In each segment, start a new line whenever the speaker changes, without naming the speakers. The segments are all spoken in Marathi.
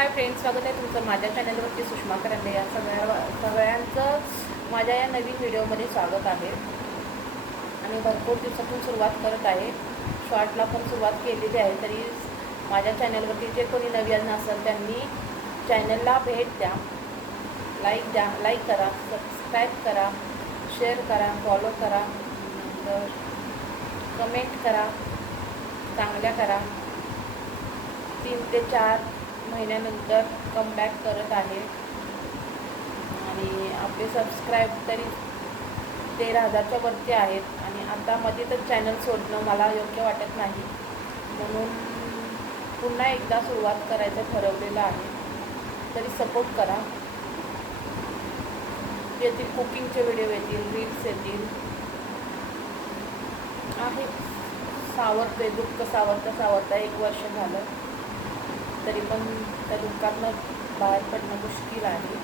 हाय फ्रेंड्स स्वागत आहे तुमचं माझ्या चॅनलवरती सुषमा करंडे. या सगळ्या सगळ्यांचं माझ्या या नवीन व्हिडिओमध्ये स्वागत आहे. आणि भरपूर दिवसातून सुरुवात करत आहे. शॉर्टला पण सुरुवात केलेली आहे तरी माझ्या चॅनलवरती जे कोणी नवीन असेल त्यांनी चॅनलला भेट द्या. लाईक द्या लाईक करा सबस्क्राईब करा शेअर करा फॉलो करा कमेंट करा चांगल्या करा. तीन ते चार महिन्यानंतर कमबॅक करत आहे. आणि आपले सबस्क्राईब तरी तेरा हजारच्या वरती आहेत. आणि आता मध्ये तर चॅनल सोडणं मला योग्य वाटत नाही. म्हणून पुन्हा एकदा सुरुवात करायचं ठरवलेलं आहे. तरी सपोर्ट करा. येथील कुकिंगचे व्हिडिओ येतील रील्स येतील. आहे. सावरते दुःख सावरता सावरता एक वर्ष झालं. तरी पण त्या दुःखातनं बाहेर पडणं मुश्किल आहे.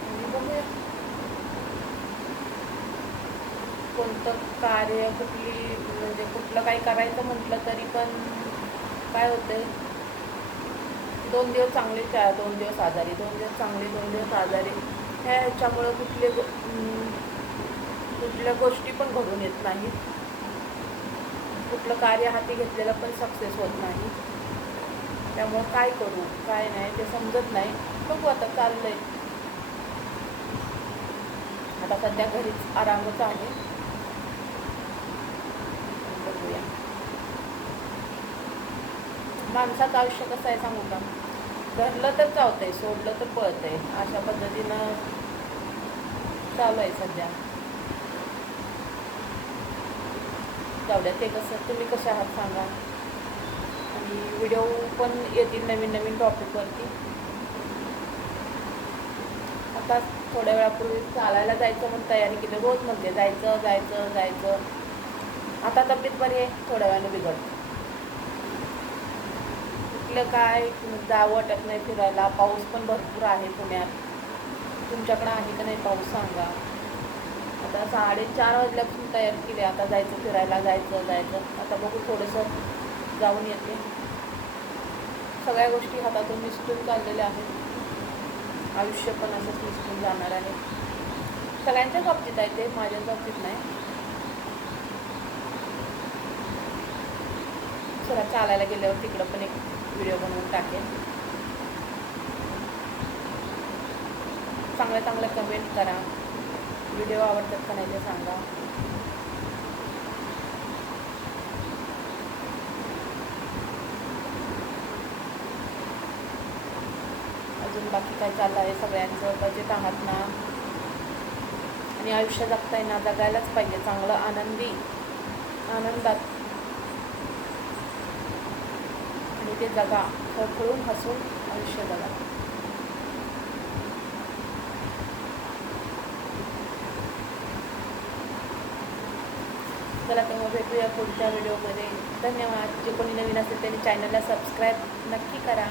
म्हणजे बघूया. कोणतं कार्य कुठली म्हणजे कुठलं काही करायचं म्हटलं तरी पण काय होतंय? दोन दिवस चांगले चार दोन दिवस आजारी दोन दिवस चांगले दोन दिवस आजारी. ह्या ह्याच्यामुळं कुठले कुठल्या गोष्टी पण घडून येत नाहीत. कुठलं कार्य हाती घेतलेलं पण सक्सेस होत नाही. त्यामुळं काय करू? काय नाही ते समजत नाही. बघू आता चाललंय. आता सध्या घरीच आरामच आहे. बघूया. माणसाचं आयुष्य कसं आहे सांगू का? धरलं तर चावतंय सोडलं तर पळतंय. अशा पद्धतीनं चालू आहे सध्या. जाऊ द्या ते कसं तुम्ही कसे आहात सांगा. आणि व्हिडिओ पण येतील नवीन नवीन टॉपिकवरती आता थोड्या वेळापूर्वी चालायला जायचं म्हणून तयारी केली रोज म्हणते जायचं जायचं जायचं. आता तब्येत बरी आहे? थोड्या वेळाने बिघडते. कुठलं काय जावं वाटत नाही फिरायला. पाऊस पण भरपूर आहे पुण्यात. तुमच्याकडं आहे का नाही पाऊस सांगा. आता साडेचार वाजल्यापासून तयार केली आता जायचं फिरायला जायचं जायचं. आता बघू थोडंसं जाऊन येते. सगळ्या गोष्टी हातातून निसटून चाललेल्या आहेत. आयुष्य पण असंच निसटून जाणार आहे. सगळ्यांच्याच बाबतीत आहे ते माझ्याच बाबतीत नाही. चला चालायला गेल्यावर तिकडं पण एक व्हिडिओ बनवून टाकेन. चांगल्या चांगल्या कमेंट करा. व्हिडिओ आवडतात का नाही ते सांगा. अजून बाकी काय चाललं आहे सगळ्यांचं? बजेट आहात ना? आणि आयुष्य जगताय ना जगायलाच पाहिजे. चांगलं आनंदी आनंदात. आणि ते जगा. खळखळून हसून आयुष्य जगा. चला तर मग भेटूया पुढच्या व्हिडिओमध्ये. धन्यवाद. जे कोणी नवीन असेल त्यांनी चॅनलला सबस्क्राईब नक्की करा.